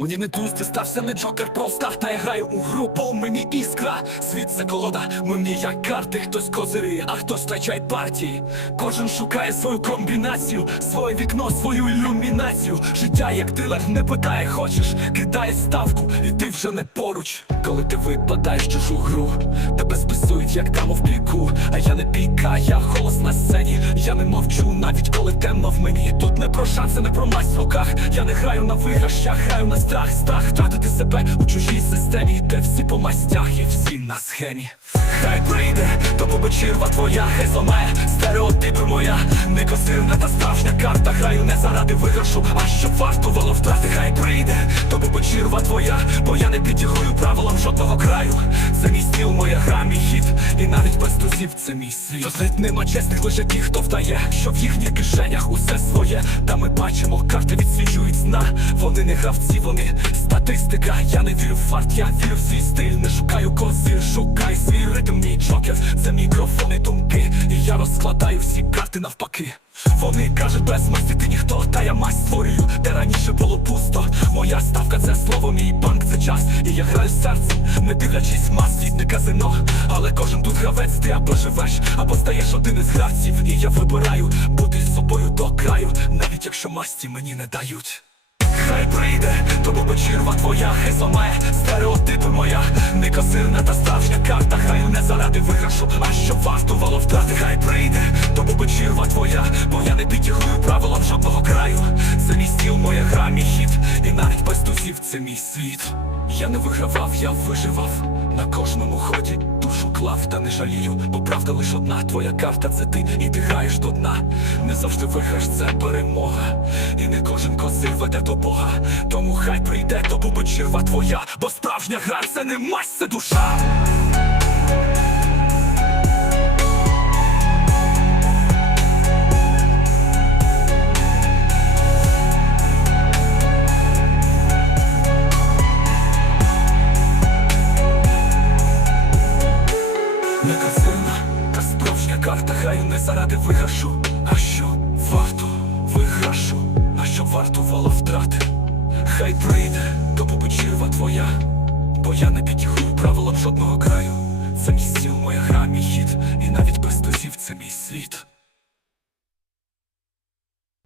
Мені не туз, стався не джокер, просто та я граю у гру, бо мені іскра. Світ це колода, мені як карти, хтось козири, а хтось втрачає партії. Кожен шукає свою комбінацію, своє вікно, свою ілюмінацію. Життя як дилер не питає, хочеш, кидає ставку, і ти вже не поруч. Коли ти випадаєш чужу гру, тебе як дамо в піку. А я не піка, я голос на сцені. Я не мовчу, навіть коли темно в мені. Тут не про шанси, не про масть в руках. Я не граю на виграш, я граю на страх, страх втратити себе у чужій системі, де всі по мастях і всі на схемі. Хай прийде, то побечірва твоя, хай зламає стереотипи моя, не косирна та справжня карта. Граю не заради виграшу, а щоб вартувало втрати, хай прийде, то побечірва твоя, бо я не підігрую правилам жодного краю. Це мій стіл, моя гра, мій хід, і навіть без друзів це мій світ. Серед нема чесних лише ті, хто вдає, що в їхніх кишенях усе своє. Та ми бачимо, карти відсвічують зна. Вони не гравці, вони статистика. Я не вірю в фарт, я вірю в свій стиль. Не шукаю козир, шукаю свій ритм, мій джокер. Це мікрофони, думки. І я розкладаю всі карти навпаки. Вони кажуть, без масті ти ніхто, та я масть створюю, де раніше було пусто. Моя ставка це слово, мій банк це час. І я граю серцем, не дивлячись мас, світ не казино. Але кожен тут гравець, ти або живеш, або стаєш один із гравців. І я вибираю бути з собою до краю, навіть якщо масті мені не дають. Хай прийде, то вечірва твоя, хай зламає стереотипи моя, не касирна та справжня карта, хай не заради виграшу, а що вартувало втрати, хай прийде, то вечірва твоя, бо я не підігрую правилам жодного краю. Це мій стіл, моя гра, мій хід, і навіть без тузів це мій світ. Я не вигравав, я виживав на кожному ході. Душу клав та не жалію, бо правда лиш одна твоя карта це ти, і ти граєш до дна. Не завжди виграш, це перемога. І не кожен козир веде до Бога. Тому хай прийде, то буде черва твоя, бо справжня гра це не мась, це душа. Справжня карта граю не заради виграшу, а що варто виграшу, а що вартувало втрати. Хай прийде, то побечірва твоя, бо я не підігрую правилам жодного краю. Це мій стіл, моя гра, мій хід, і